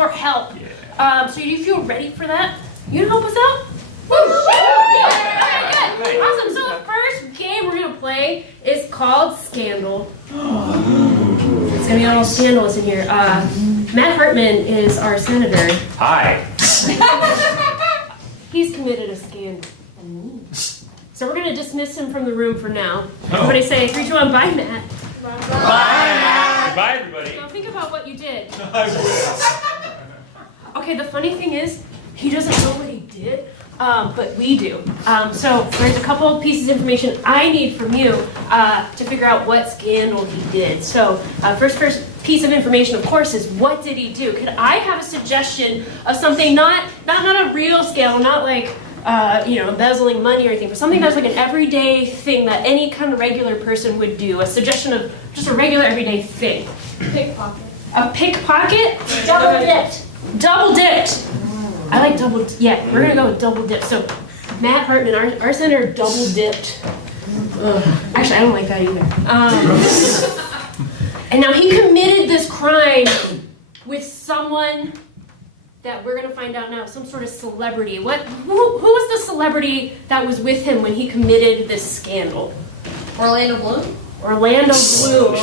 your help. So do you feel ready for that? You gonna help us out? Yeah. Okay, good. Awesome. So the first game we're gonna play is called Scandal. It's gonna be all scandalous in here. Matt Hartman is our senator. Hi. He's committed a scandal. So we're gonna dismiss him from the room for now. Everybody say 3, 2, 1, bye, Matt. Bye, Matt. Goodbye, everybody. So think about what you did. I will. Okay, the funny thing is, he doesn't know what he did, but we do. So there's a couple of pieces of information I need from you to figure out what scandal he did. So first piece of information, of course, is what did he do? Could I have a suggestion of something not a real scandal, not like embezzling money or anything, but something that's like an everyday thing that any kind of regular person would do? A suggestion of just a regular everyday thing. Pickpocket. A pickpocket? Double dipped. Double dipped. I like double. Yeah, we're gonna go with double dip. So, Matt Hartman, our senator, double dipped. Actually, I don't like that either. And now he committed this crime with someone that we're gonna find out now, some sort of celebrity. Who was the celebrity that was with him when he committed this scandal? Orlando Bloom. Orlando Bloom.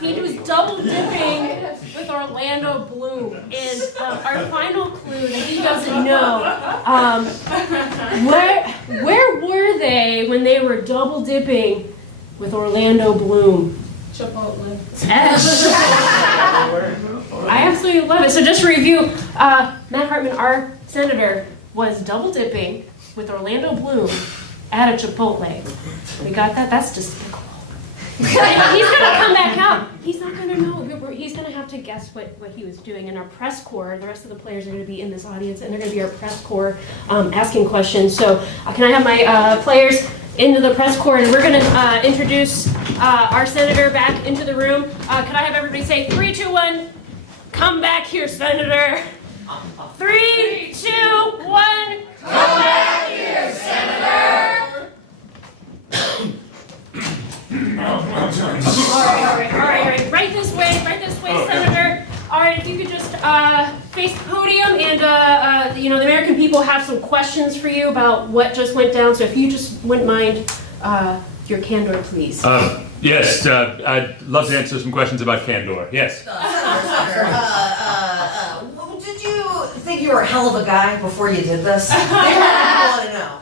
He was double dipping with Orlando Bloom. And our final clue that he doesn't know, where were they when they were double dipping with Orlando Bloom? Chipotle. I absolutely love it. So just to review, Matt Hartman, our senator, was double dipping with Orlando Bloom at a Chipotle. We got that? That's despicable. He's gonna come back out. He's not gonna know. He's gonna have to guess what he was doing. And our press corps, the rest of the players are gonna be in this audience, and they're gonna be our press corps asking questions. So can I have my players into the press corps, and we're gonna introduce our senator back into the room. Could I have everybody say 3, 2, 1? Come back here, Senator. 3, 2, 1. Come back here, Senator. All right. Right this way, Senator. All right, if you could just face the podium, and the American people have some questions for you about what just went down. So if you just wouldn't mind your candor, please. Yes, I'd love to answer some questions about candor. Yes. Senator, did you think you were a hell of a guy before you did this? I want to know.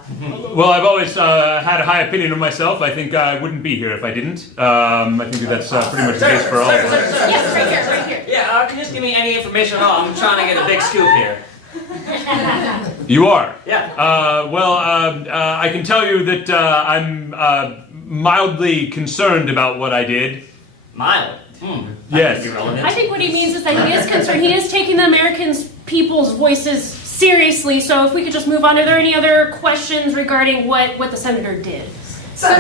Well, I've always had a high opinion of myself. I think I wouldn't be here if I didn't. I think that's pretty much the case for all of us. Yes, right here. Yeah, can you just give me any information at all? I'm trying to get a big scoop here. You are? Yeah. I can tell you that I'm mildly concerned about what I did. Mild. Yes. I think what he means is that he is concerned. He is taking the American people's voices seriously. So if we could just move on. Are there any other questions regarding what the senator did? Right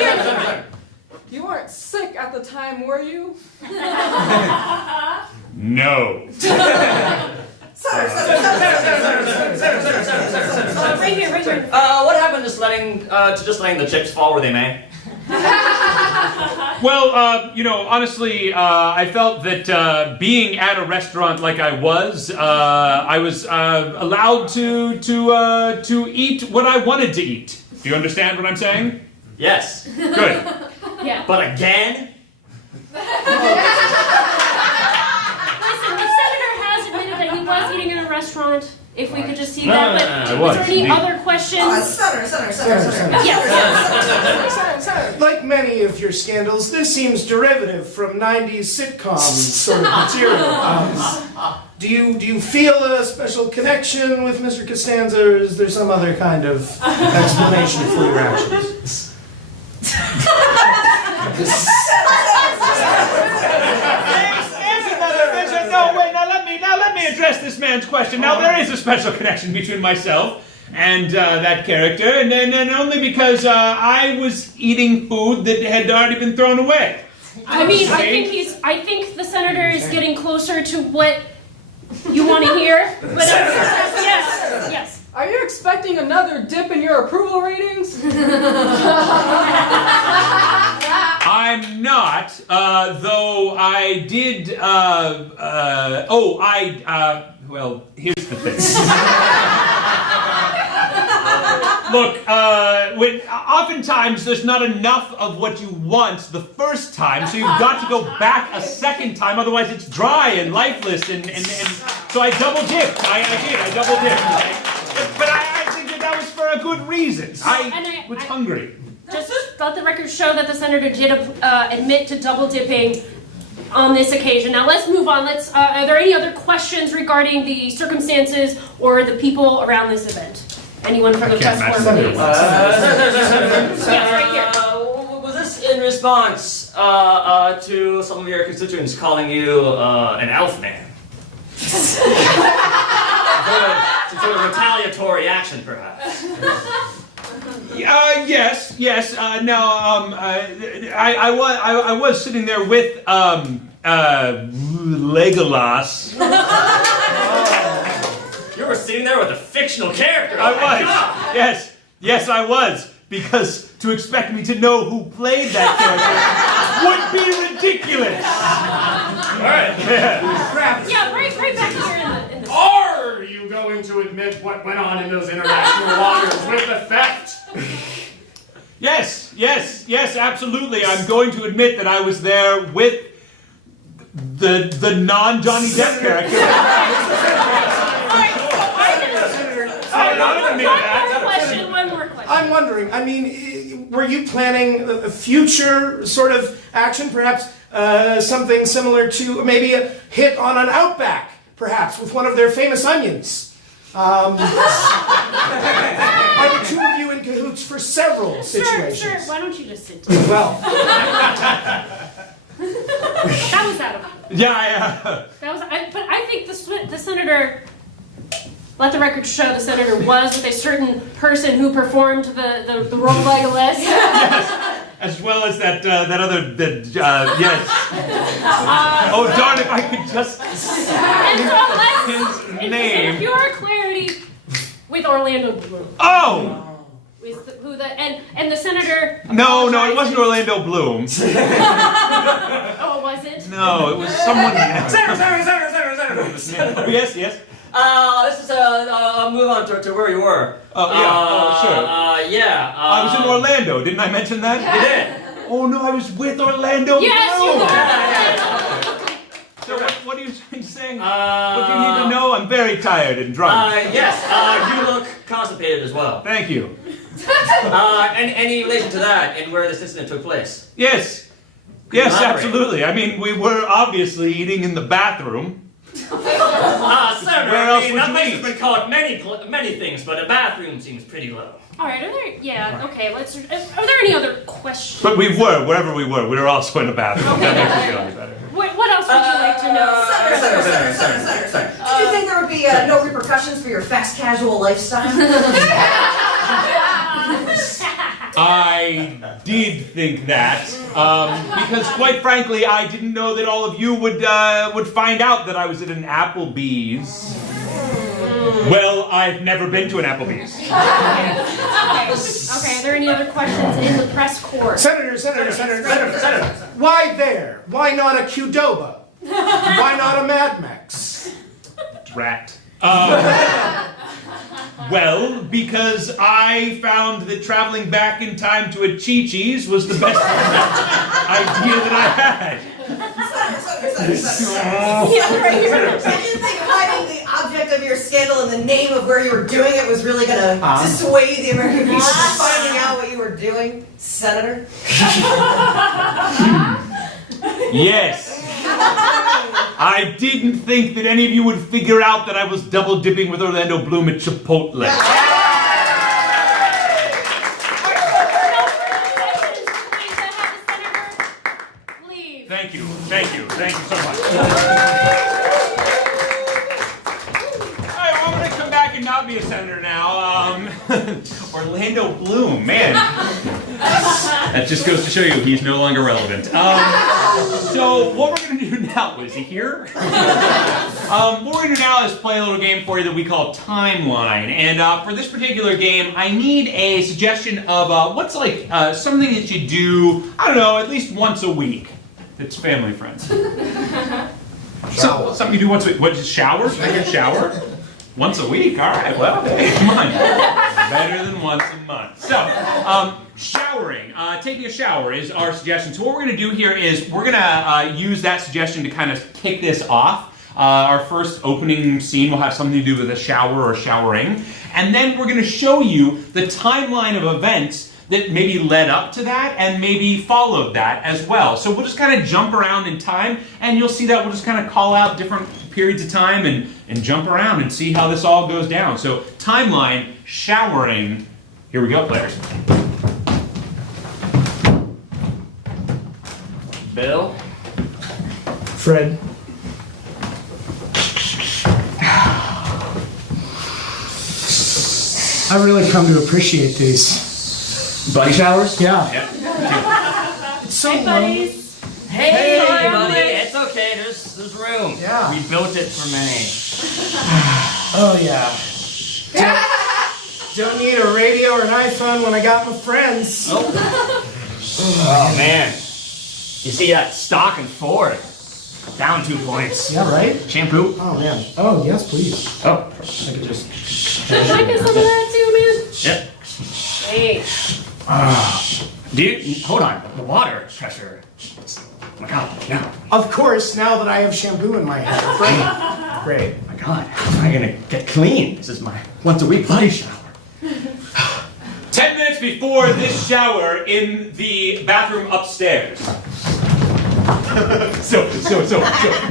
here. You weren't sick at the time, were you? No. Right here. What happened to just letting the chips fall where they may? Well, honestly, I felt that being at a restaurant like I was allowed to eat what I wanted to eat. Do you understand what I'm saying? Yes. Good. Yeah. But again? Listen, the senator has admitted that he was eating in a restaurant. If we could just see that. But was there any other questions? Senator. Yes. Like many of your scandals, this seems derivative from 90s sitcom sort of material. Do you feel a special connection with Mr. Costanza, or is there some other kind of explanation for your actions? No, wait, now let me address this man's question. Now, there is a special connection between myself and that character, and only because I was eating food that had already been thrown away. I think the senator is getting closer to what you want to hear? But yes. Are you expecting another dip in your approval ratings? I'm not, though I did, well, here's the thing. Look, oftentimes there's not enough of what you want the first time, so you've got to go back a second time, otherwise it's dry and lifeless, and so I double dipped. I double dipped. But I think that was for a good reason. I was hungry. Just let the record show that the senator did admit to double dipping on this occasion. Now let's move on. Are there any other questions regarding the circumstances or the people around this event? Anyone from the press corps, please? Yes, right here. Was this in response to some of your constituents calling you an elf man? Some sort of retaliatory action, perhaps. Yes. I was sitting there with Legolas. You were sitting there with a fictional character. I was. Yes, I was. Because to expect me to know who played that character would be ridiculous. All right. Yeah, right back here in the. Are you going to admit what went on in those international waters with the theft? Yes, absolutely. I'm going to admit that I was there with the non-Johnny Depp character. One more question. I'm wondering, were you planning a future sort of action, perhaps something similar to maybe a hit on an Outback, perhaps, with one of their famous onions? Are the two of you in cahoots for several situations? Sure. Why don't you just sit down? Well, That was out of. Yeah. But I think the senator. Let the record show the senator was with a certain person who performed the role of Legolas. Yes. As well as that other yes. Oh darn! If I could just. And so let's his name. in pure clarity with Orlando Bloom. Oh. And the senator. No, it wasn't Orlando Bloom. Oh, it wasn't? No, it was someone else. Senator. Yes. This is move on to where you were. Oh yeah. Sure. Yeah. I was in Orlando. Didn't I mention that? You did. Oh no, I was with Orlando. Yes, Bloom. you were. So what are you saying? What do you need to know? I'm very tired and drunk. Yes. You look constipated as well. Thank you. Any relation to that and where this incident took place? Yes, Elaborate. absolutely. We were obviously eating in the bathroom. Senator, Where else would that you place eat? has been called many things, but a bathroom seems pretty low. All right. Are there any other questions? But we were, wherever we were also in the bathroom. That makes us feel any better. What else would you like to know? Senator. Did you think there would be no repercussions for your fast casual lifestyle? I did think that, because quite frankly, I didn't know that all of you would find out that I was at an Applebee's. Well, I've never been to an Applebee's. Okay, are there any other questions in the press corps? Senator. Why there? Why not a Qdoba? Why not a Mad Max? Rat. Well, because I found that traveling back in time to a Chi-Chi's was the best idea that I had. Senator. Did you think hiding the object of your scandal in the name of where you were doing it was really going to dissuade the American people from finding out what you were doing, Senator? Yes. I didn't think that any of you would figure out that I was double dipping with Orlando Bloom at Chipotle. Thank you so much. Alright, well, I'm gonna come back and not be a senator now. Orlando Bloom, man. That just goes to show you he's no longer relevant. So what we're gonna do out. Was he here? What we're going to do now is play a little game for you that we call Timeline. And for this particular game, I need a suggestion of what's like something that you do, I don't know, at least once a week. It's family friends. So, something you do once a week. What, just shower? Should I get shower? Once a week? All right, well, hey, come on. Better than once a month. So, showering. Taking a shower is our suggestion. So what we're going to do here is we're going to use that suggestion to kind of kick this off. Our first opening scene will have something to do with a shower or showering. And then we're going to show you the timeline of events that maybe led up to that and maybe followed that as well. So we'll just kind of jump around in time, and you'll see that we'll just kind of call out different periods of time and jump around and see how this all goes down. So timeline, showering. Here we go, players. Bill? Fred. I really come to appreciate these. Buddy showers? Yeah. Yep. It's so Hey, long. buddies. Hey, Hey, buddy, buddy. it's okay, there's room. Yeah. We built it for many. Oh yeah. Don't need a radio or an iPhone when I got my friends. Oh man. You see that stock and Ford? Down 2 points. Yeah, right? Shampoo? Oh man. Oh yes, please. Oh. I could just. Can I get some of that too, man? Yep. Hey. Dude, hold on. The water pressure. Oh my god, now. Of course, now that I have shampoo in my hair. Great. Oh my god, how am I gonna get clean? This is my once a week body shower. 10 minutes before this shower in the bathroom upstairs. So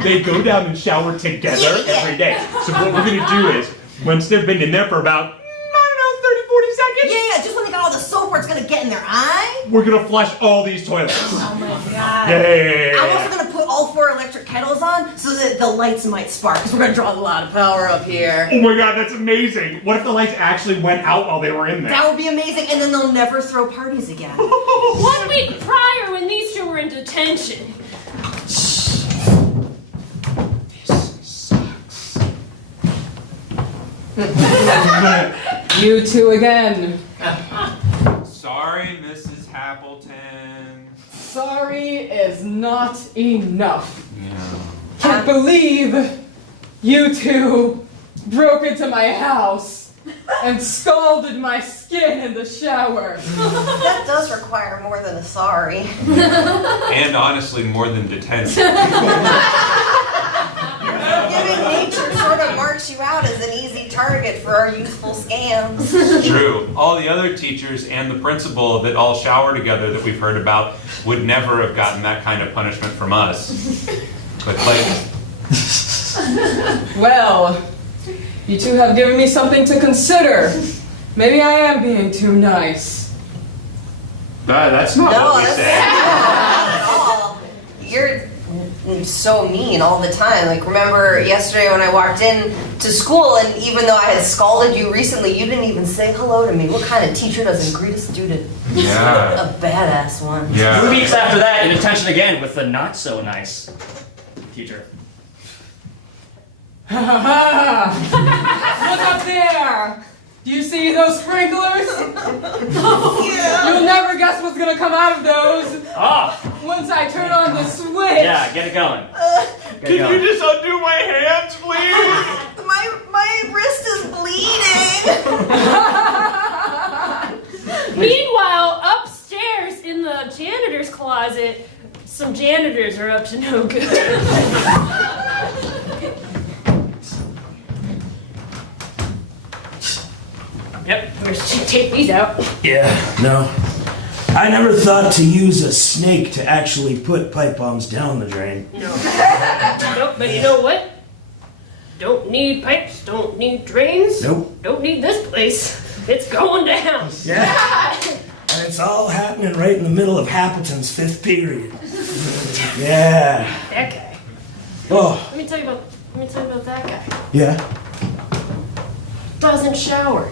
they go down and shower together every day. So what we're gonna do is, once they've been in there for about, I don't know, 30, 40 seconds, Yeah, just when they got all the soap where it's gonna get in their eye. we're gonna flush all these toilets. Oh my god. Yeah. I'm also gonna put all 4 electric kettles on so that the lights might spark, because we're gonna draw a lot of power up here. Oh my god, that's amazing. What if the lights actually went out while they were in there? That would be amazing, and then they'll never throw parties again. 1 week prior, when these two were in detention. You two again. Sorry, Mrs. Happleton. Sorry is not enough. Yeah. Can't believe you two broke into my house and scalded my skin in the shower. That does require more than a sorry. And honestly, more than detention. Giving nature sort of marks you out as an easy target for our youthful scams. True. All the other teachers and the principal that all shower together that we've heard about would never have gotten that kind of punishment from us. But like, Well, you two have given me something to consider. Maybe I am being too nice. that's not No, what we that's said. not at all. You're so mean all the time. Like, remember yesterday when I walked in to school, and even though I had scalded you recently, you didn't even say hello to me. What kind of teacher doesn't greet a student? Yeah. A badass one. 2 weeks after that, in detention again with the not so nice teacher. Ha ha ha! Look up there! Do you see those sprinklers? You'll never guess what's gonna come out of those Oh, once I turn on the switch! yeah, get it going. Get it going. just undo my hands, please? My wrist is bleeding. Meanwhile, upstairs in the janitor's closet, some janitors are up to no good. Yep. We should take these out. Yeah, no. I never thought to use a snake to actually put pipe bombs down the drain. No. Nope, but you know what? Don't need pipes, don't need drains. Nope. Don't need this place. It's going down. Yeah. And it's all happening right in the middle of Happleton's 5th period. Yeah. That guy. Oh, Let me tell you about that guy. yeah. Doesn't shower.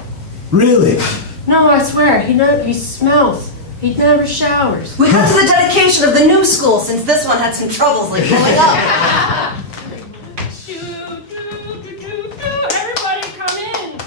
Really? No, I swear, he smells. He never showers. We got to the dedication of the new school since this one had some troubles like going up. Everybody come in.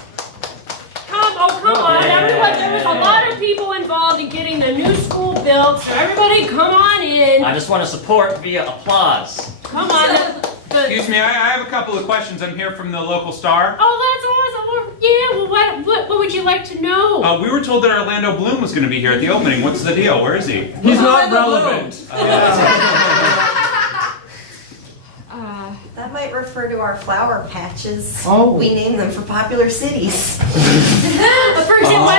Come on. Everyone, there was a lot of people involved in getting the new school built, so everybody come on in. I just want to support via applause. Come on. Excuse me, I have a couple of questions. I'm here from the local Star. Oh, that's awesome. Well, yeah, well, what would you like to know? We were told that Orlando Bloom was going to be here at the opening. What's the deal? Where is he? He's not relevant. That might refer to our flower patches. Oh. We name them for popular cities. For example,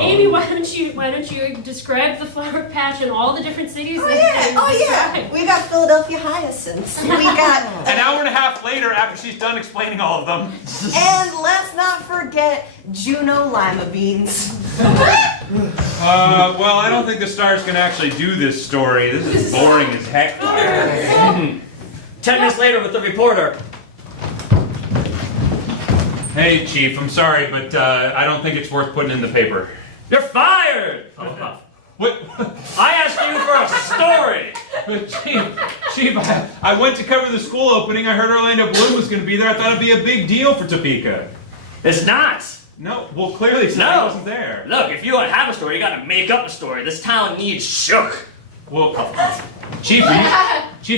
Amy, why don't you describe the flower patch in all the different cities? Oh yeah. We got Philadelphia hyacinths. We got An hour and a half later, after she's done explaining all of them. and let's not forget Juno lima beans. Well, I don't think the Star's going to actually do this story. This is boring as heck. 10 minutes later with the reporter. Hey, Chief, I'm sorry, but I don't think it's worth putting in the paper. You're fired! Oh, What? I asked you for a story! Chief, I went to cover the school opening. I heard Orlando Bloom was going to be there. I thought it'd be a big deal for Topeka. It's not! No, well, clearly it's No. not. I wasn't there. Look, if you have a story, you gotta make up a story. This town needs shook. Well, Chief,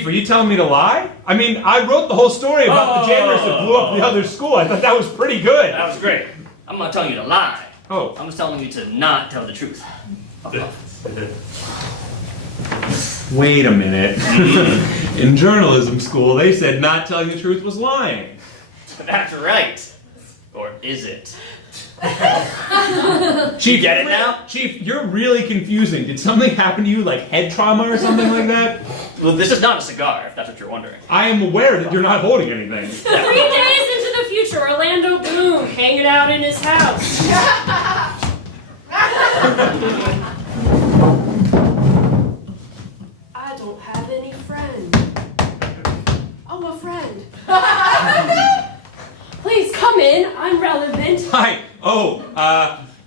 are you telling me to lie? I mean, I wrote the whole story about the jammers that blew up the other school. I thought that was pretty good. That was great. I'm not telling you to lie. Oh. I'm just telling you to not tell the truth. Wait a minute. In journalism school, they said not telling the truth was lying. That's right. Or is it? Chief, Get it now? Chief, you're really confusing. Did something happen to you, like head trauma or something like that? Well, this is not a cigar, if that's what you're wondering. I am aware that you're not holding anything. 3 days into the future, Orlando Bloom hanging out in his house. I don't have any friends. Oh, a friend. Please come in. I'm relevant. Hi.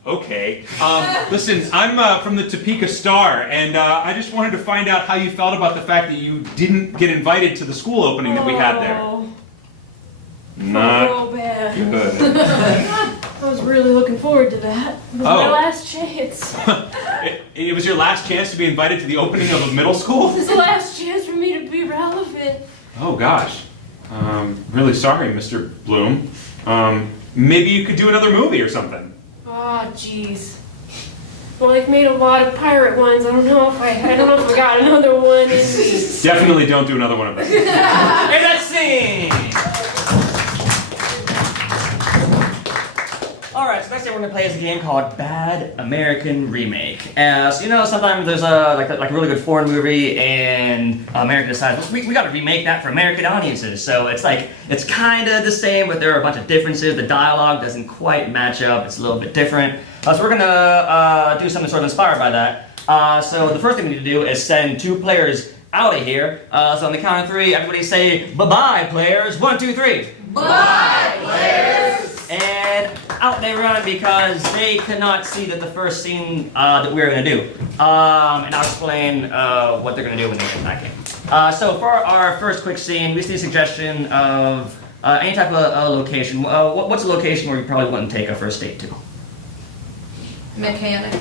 Okay. Listen, I'm from the Topeka Star, and I just wanted to find out how you felt about the fact that you didn't get invited to the school opening that we had there. Oh, Not real bad. good. I was really looking forward to that. It was my Oh. last chance. It was your last chance to be invited to the opening of a middle school? It was the last chance for me to be relevant. Oh gosh. Really sorry, Mr. Bloom. Maybe you could do another movie or something. Oh, jeez. Well, I've made a lot of pirate ones. I don't know if I got another one in me. Definitely don't do another one of them. Hey, that scene! Alright, so next thing we're gonna play is a game called Bad American Remake. So you know, sometimes there's a really good foreign movie and America decides, we gotta remake that for American audiences. So it's kinda the same, but there are a bunch of differences. The dialogue doesn't quite match up, it's a little bit different. So we're gonna do something sort of inspired by that. So the first thing we need to do is send 2 players out of here. So on the count of 3, everybody say, bye-bye, players. 1, 2, 3. Bye, players. And out they run because they could not see that the first scene that we were going to do. And I'll explain what they're going to do when they get back in. So for our first quick scene, we see a suggestion of any type of location. What's a location where you probably wouldn't take a first date to? Mechanic.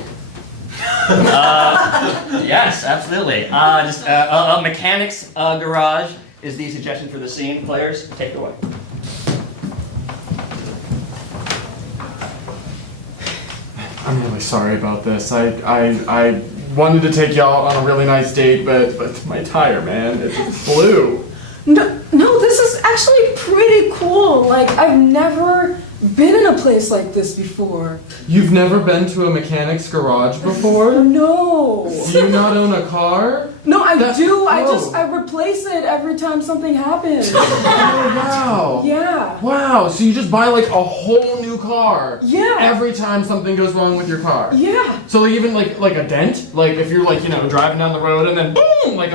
Yes, absolutely. Just a mechanic's garage is the suggestion for the scene. Players, take it away. I'm really sorry about this. I wanted to take y'all on a really nice date, but my tire, man, it blew. No, this is actually pretty cool. Like, I've never been in a place like this before. You've never been to a mechanic's garage before? No. Do you not own a car? No, I do. Oh. I replace it every time something happens. Oh, wow. Yeah. Wow, so you just buy like a whole new car Yeah. every time something goes wrong with your car? Yeah. So like, even like a dent? Like if you're like, driving down the road and then boom, like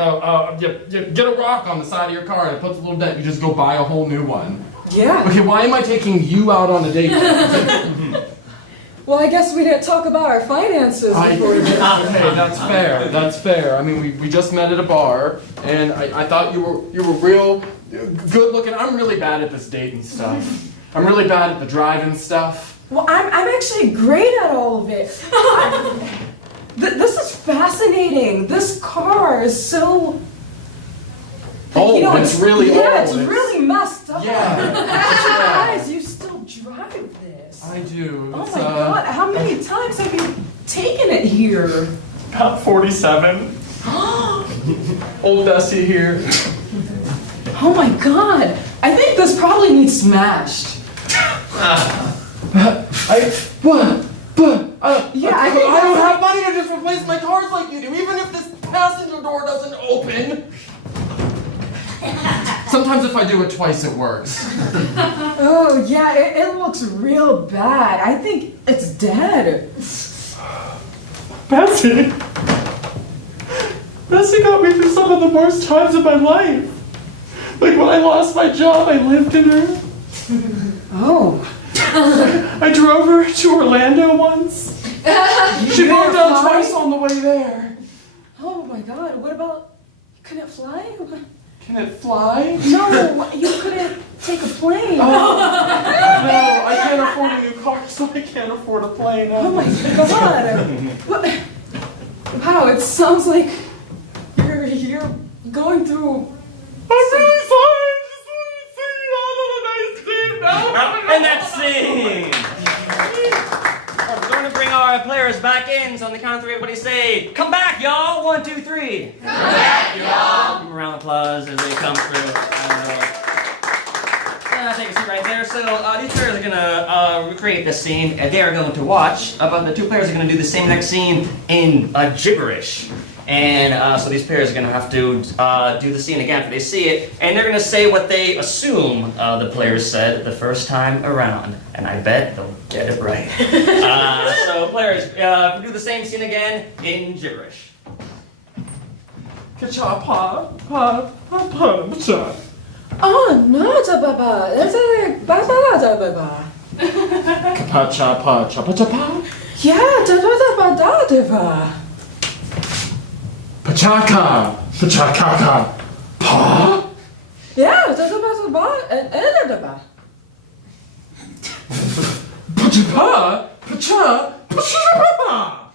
you get a rock on the side of your car and it puts a little dent, you just go buy a whole new one. Yeah. Okay, why am I taking you out on a date? Well, I guess we didn't talk about our finances before this. Okay, that's fair. That's fair. I mean, we just met at a bar, and I thought you were real good looking. I'm really bad at this dating stuff. I'm really bad at the driving stuff. Well, I'm actually great at all of it. This is fascinating. This car is so... Oh, it's really old. Yeah, it's really messed up. Yeah. Guys, you still drive this. I do. Oh It's, my god, how many times have you taken it here? About 47. Old Bessie here. Oh my god, I think this probably needs smashed. Yeah, I don't have money to just replace my cars like you do, even if this passenger door doesn't open. Sometimes if I do it twice, it works. Oh yeah, it looks real bad. I think it's dead. Bessie got me through some of the worst times of my life. Like when I lost my job, I lived in her. Oh. I drove her to Orlando once. She broke down twice on the way there. Oh my god, what about... You couldn't fly? Can it fly? No, you couldn't take a plane. No, I can't afford a new car, so I can't afford a plane. Oh my god. What? Wow, it sounds like you're going through... I'm really sorry. I just wanted to see you all on a nice date now. And that's scene! We're going to bring our players back in, so on the count of three, everybody say, come back, y'all! 1, 2, 3. Come back, y'all! Give them a round of applause as they come through. Take a seat right there. So these players are going to recreate this scene, and they are going to watch, but the two players are going to do the same next scene in gibberish. And so these players are going to have to do the scene again after they see it, and they're going to say what they assume the players said the first time around. And I bet they'll get it right. So players, do the same scene again in gibberish. Ka-cha-pa. Oh, no, baba. That's a baba. Ka-cha-pa. Cha-pa-cha-pa. Yeah, da. Pachaka. Pachaka. Pa. Yeah, da. Pacha. Pacha. Pacha.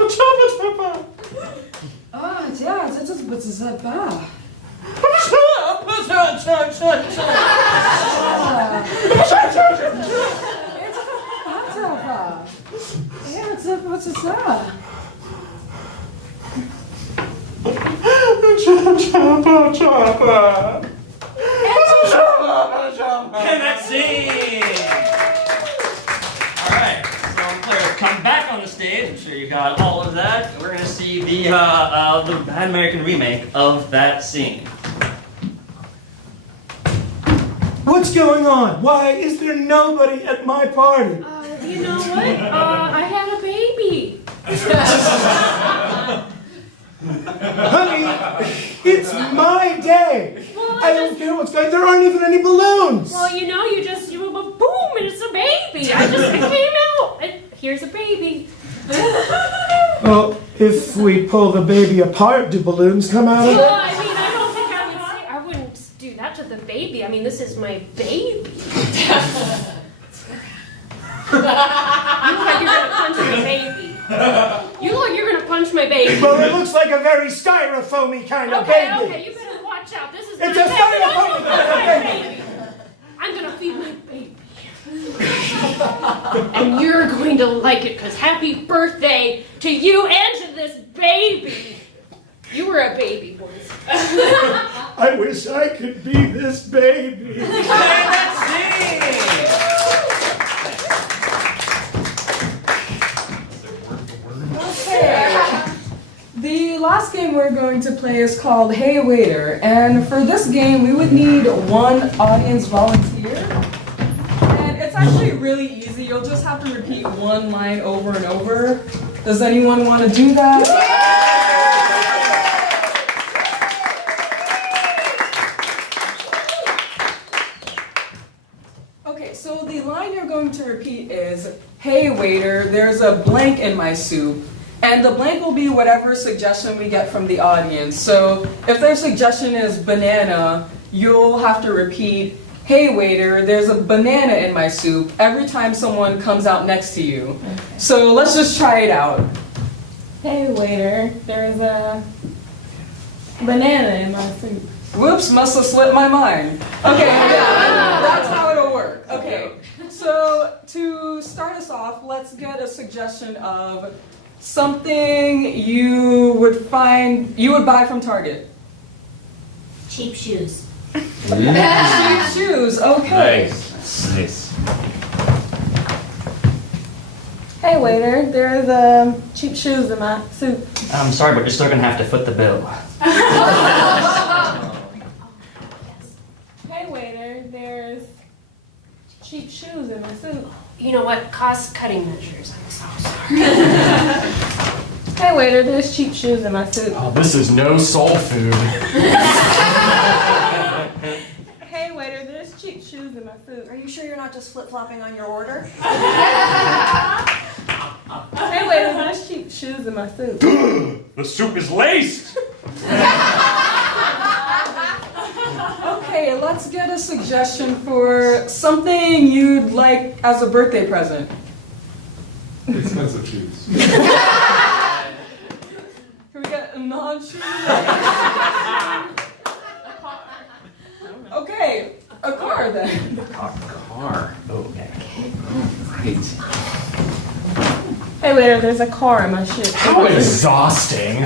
Yeah, da. Pacha. Yeah, And that's scene! Alright, so players come back on the stage. I'm sure you got all of that. We're going to see the Bad American remake of that scene. What's going on? Why is there nobody at my party? You know what? I had a baby. Honey, it's my day. Well, I don't care what's going on. There aren't even any balloons. Well, you know, you boom, and it's a baby. It came out. Here's a baby. Well, if we pull the baby apart, do balloons come out of Well, it? I mean, I wouldn't do that to the baby. I mean, this is my baby. You look like you're gonna punch my baby. You look like you're gonna punch my baby. Well, it looks like a very styrofoamy kind of Okay, baby. okay, you better watch out. This is It's my a styrofoam baby. I'm gonna feed my baby. And you're going to like it, because happy birthday to you and to this baby. You were a baby once. I wish I could be this baby. The last game we're going to play is called Hey Waiter, and for this game we would need one audience volunteer. And it's actually really easy, you'll just have to repeat one line over and over. Does anyone want to do that? hey waiter, there's a blank in my soup. And the blank will be whatever suggestion we get from the audience. So if their suggestion is banana, you'll have to repeat, hey waiter, there's a banana in my soup every time someone comes out next to you. So let's just try it out. Hey waiter, there's a banana in my soup. Whoops, must have slipped my mind. Okay, yeah, that's how it'll work. Okay, so to start us off, let's get a suggestion of something you would buy from Target. Cheap shoes. Cheap shoes, okay. Nice. Hey waiter, there's cheap shoes in my soup. I'm sorry, but you're still gonna have to foot the bill. Hey waiter, there's cheap shoes in my soup. You know what? Cost-cutting measures. I'm so sorry. Hey waiter, there's cheap shoes in my soup. Oh, this is no soul food. Hey waiter, there's cheap shoes in my soup. Are you sure you're not just flip-flopping on your order? Hey waiter, there's cheap shoes in my soup. The soup is laced. Okay, let's get a suggestion for something you'd like as a birthday present. Expensive shoes. Can we get a non-shoe? Okay, a car then. Car. Oh, okay. Right. Hey waiter, there's a car in my shoe. How exhausting.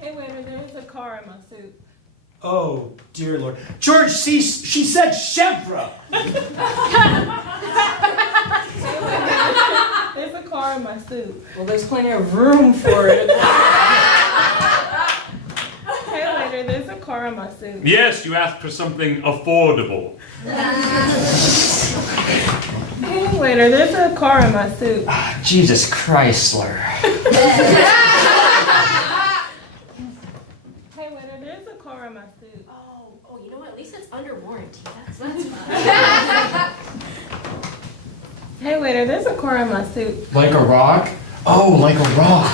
Hey waiter, there's a car in my soup. Oh, dear Lord. George, she said Chevra. There's a car in my soup. Well, there's plenty of room for it. Hey waiter, there's a car in my soup. Yes, you asked for something affordable. Hey waiter, there's a car in my soup. Jesus Chrysler. Hey waiter, there's a car in my soup. Oh, you know what? At least it's under warranty. That's Hey waiter, there's a car in my soup. Like a rock? Oh, like a rock.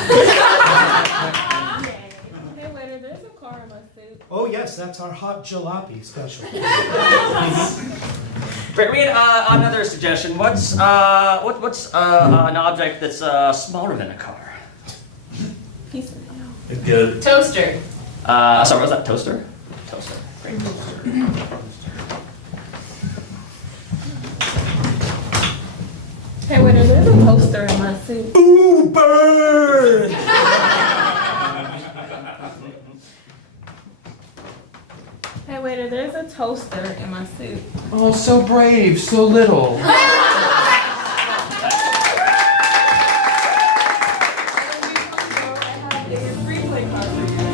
Hey waiter, there's a car in my soup. Oh, yes, that's our hot jalopy special. Great. We had another suggestion. What's an object that's smaller than a car? Piece of Good. Toaster. Sorry, what was that? Toaster? Toaster. Great. Hey waiter, there's a toaster in my soup. Ooh, bird! Hey waiter, there's a toaster in my soup. Oh, so brave, so little. A free play card for you.